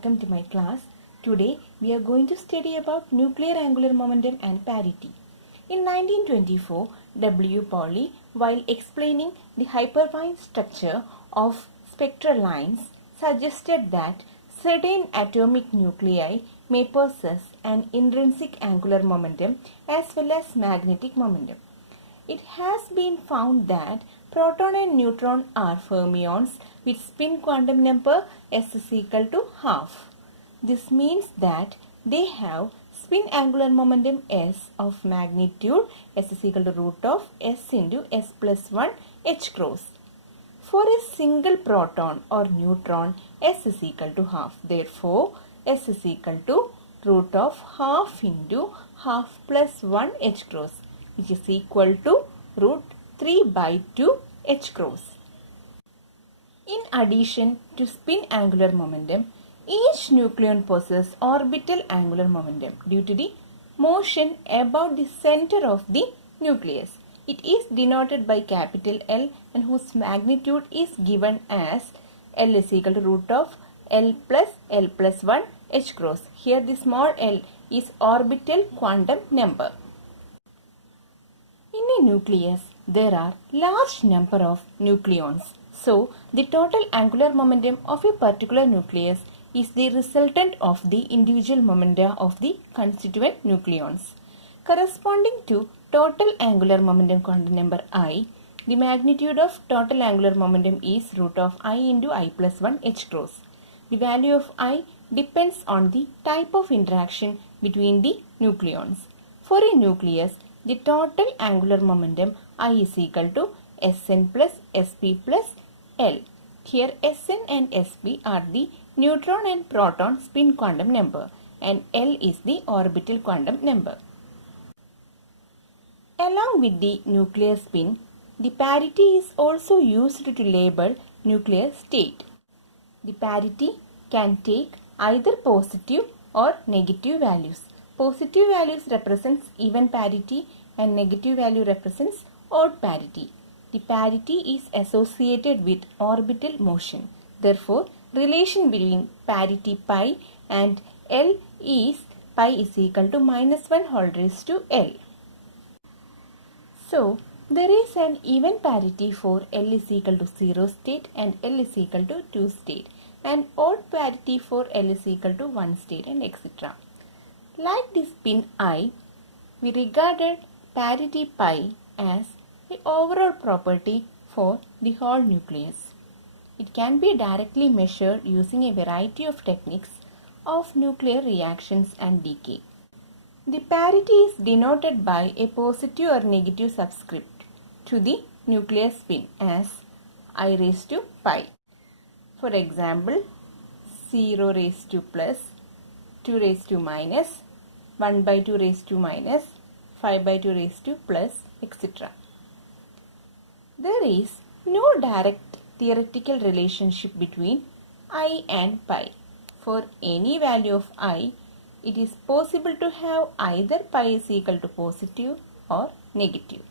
welcome to my class. Today we are going to study about nuclear angular momentum and parity. In 1924, W. Pauli, while explaining the hyperfine structure of spectral lines, suggested that certain atomic nuclei may possess an intrinsic angular momentum as well as magnetic momentum. It has been found that proton and neutron are fermions with spin quantum number s is equal to half. This means that they have spin angular momentum s of magnitude s is equal to root of s into s plus 1 h cross. For a single proton or neutron, s is equal to half. Therefore, s is equal to root of half into half plus 1 h cross, which is equal to root 3 by 2 h cross. In addition to spin angular momentum, each nucleon possesses orbital angular momentum due to the motion about the center of the nucleus. It is denoted by capital L and whose magnitude is given as L is equal to root of L plus 1 h cross. Here the small l is orbital quantum number. In a nucleus, there are large number of nucleons. So, the total angular momentum of a particular nucleus is the resultant of the individual momenta of the constituent nucleons. Corresponding to total angular momentum quantum number I, the magnitude of total angular momentum is root of I into I plus 1 h cross. The value of I depends on the type of interaction between the nucleons. For a nucleus, the total angular momentum I is equal to Sn plus Sp plus L. Here Sn and Sp are the neutron and proton spin quantum number and L is the orbital quantum number. Along with the nuclear spin, the parity is also used to label nuclear state. The parity can take either positive or negative values. Positive values represents even parity and negative value represents odd parity. The parity is associated with orbital motion. Therefore, relation between parity pi and L is pi is equal to minus 1 whole raised to L. So, there is an even parity for L is equal to 0 state and L is equal to 2 state, and odd parity for L is equal to 1 state, and etc. Like the spin I, we regarded parity pi as the overall property for the whole nucleus. It can be directly measured using a variety of techniques of nuclear reactions and decay. The parity is denoted by a positive or negative subscript to the nuclear spin as I raised to pi. For example, 0 raised to plus, 2 raised to minus, 1 by 2 raised to minus, 5 by 2 raised to plus, etc. There is no direct theoretical relationship between I and pi. For any value of I, it is possible to have either pi is equal to positive or negative.